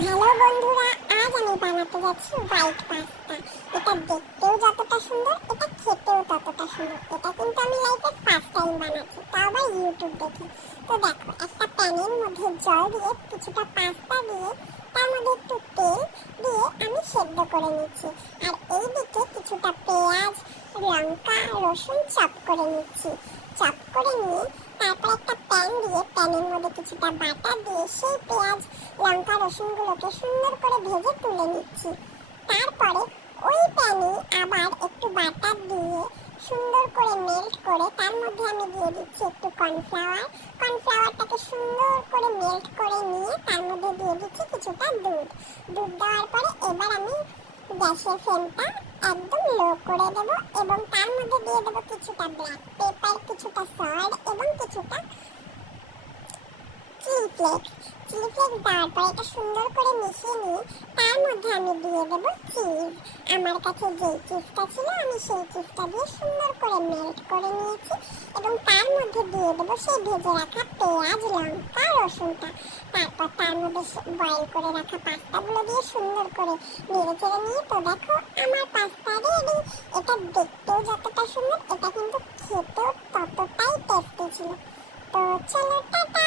Hello বন্ধুরা, আজ আমি বানাতে যাচ্ছি হোয়াইট পাস্তা। এটা দেখতেও যতটা সুন্দর, এটা খেতেও ততটা সুন্দর। এটা কিন্তু আমি লাইফে ফার্স্ট টাইম বানাচ্ছি, তাও আবার ইউটিউব দেখে। তো দেখো, একটা প্যানের মধ্যে জল দিয়ে কিছুটা পাস্তা দিয়ে তার মধ্যে একটু তেল দিয়ে আমি সেদ্ধ করে নিচ্ছি। আর এইদিকে কিছুটা পেঁয়াজ, লঙ্কা, রসুন চপ করে নিচ্ছি। চপ করে নিয়ে তারপর একটা প্যান দিয়ে প্যানের মধ্যে কিছুটা বাটার দিয়ে সেই পেঁয়াজ, লঙ্কা, রসুনগুলোকে সুন্দর করে ভেজে তুলে নিচ্ছি। তারপরে ওই প্যানে আবার একটু বাটার দিয়ে সুন্দর করে মেল্ট করে তার মধ্যে আমি দিয়ে দিচ্ছি একটু কর্নফ্লাওয়ার। কর্নফ্লাওয়ারটাকে সুন্দর করে মেল্ট করে নিয়ে তার মধ্যে দিয়ে দিচ্ছি কিছুটা দুধ। দুধ দেওয়ার পরে এবার আমি গ্যাসের ফ্লেমটা একদম লো করে দেব এবং তার মধ্যে দিয়ে দেবো কিছুটা ব্ল্যাক পেপার, কিছুটা সল্ট এবং কিছুটা চিলি ফ্লেক্স। চিলি ফ্লেক্স দেওয়ার পর এটা সুন্দর করে মিশিয়ে নিয়ে তার মধ্যে আমি দিয়ে দেবো চিজ। আমার কাছে যে চিজটা ছিল আমি সেই চিজটা দিয়ে সুন্দর করে মেল্ট করে নিয়েছি এবং তার মধ্যে দিয়ে দেবো সেই ভেজে রাখা পেঁয়াজ, লঙ্কা, রসুনটা। তারপর তার মধ্যে বয়েল করে রাখা পাস্তাগুলো দিয়ে সুন্দর করে নেড়ে চেড়ে নিয়ে তো দেখো আমার পাস্তা রেডি। এটা দেখতেও যতটা সুন্দর, এটা কিন্তু খেতেও ততটাই টেস্টি ছিল। তো চলো, টাটা।